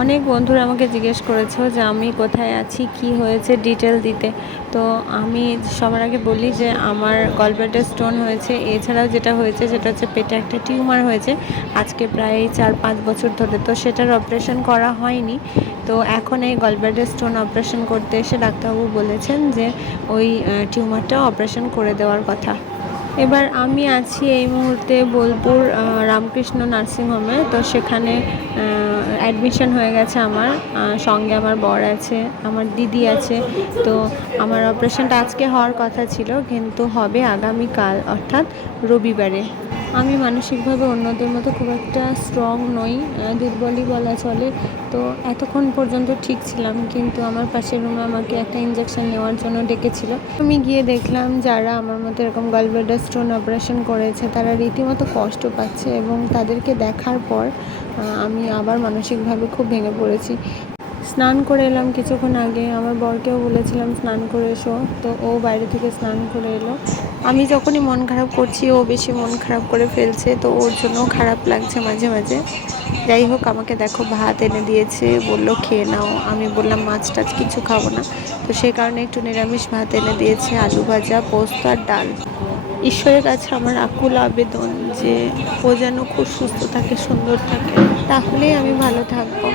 অনেক বন্ধুরা আমাকে জিজ্ঞেস করেছো যে আমি কোথায় আছি, কি হয়েছে, ডিটেল দিতে। তো আমি সবার আগে বলি যে আমার গলব্লাডার স্টোন হয়েছে। এছাড়াও যেটা হয়েছে সেটা হচ্ছে পেটে একটা টিউমার হয়েছে আজকে প্রায় 4-5 বছর ধরে। তো সেটার অপারেশন করা হয়নি। তো এখন এই গলব্লাডার স্টোন অপারেশন করতে এসে ডাক্তারবাবু বলেছেন যে ওই টিউমারটা অপারেশন করে দেওয়ার কথা। এবার আমি আছি এই মুহূর্তে বোলপুর রামকৃষ্ণ নার্সিংহোমে। তো সেখানে অ্যাডমিশন হয়ে গেছে আমার। সঙ্গে আমার বর আছে, আমার দিদি আছে। তো আমার অপারেশনটা আজকে হওয়ার কথা ছিল, কিন্তু হবে আগামীকাল অর্থাৎ রবিবারে। আমি মানসিকভাবে অন্যদের মতো খুব একটা স্ট্রং নই, দুর্বলই বলা চলে। তো এতক্ষণ পর্যন্ত ঠিক ছিলাম, কিন্তু আমার পাশের রুমে আমাকে একটা ইঞ্জেকশন নেওয়ার জন্য ডেকেছিল। আমি গিয়ে দেখলাম যারা আমার মতো এরকম গলব্লাডার স্টোন অপারেশন করেছে তারা রীতিমতো কষ্ট পাচ্ছে, এবং তাদেরকে দেখার পর আমি আবার মানসিকভাবে খুব ভেঙে পড়েছি। স্নান করে এলাম কিছুক্ষণ আগে, আমার বরকেও বলেছিলাম স্নান করে এসো, তো ও বাইরে থেকে স্নান করে এলো। আমি যখনই মন খারাপ করছি ও বেশি মন খারাপ করে ফেলছে, তো ওর জন্যও খারাপ লাগছে মাঝে মাঝে। যাই হোক, আমাকে দেখো ভাত এনে দিয়েছে, বললো খেয়ে নাও। আমি বললাম মাছ টাছ কিছু খাবো না, তো সেই কারণে একটু নিরামিষ ভাত এনে দিয়েছে, আলু ভাজা, পোস্ত আর ডাল। ঈশ্বরের কাছে আমার আকুল আবেদন যে ও যেন খুব সুস্থ থাকে, সুন্দর থাকে, তাহলেই আমি ভালো থাকবো।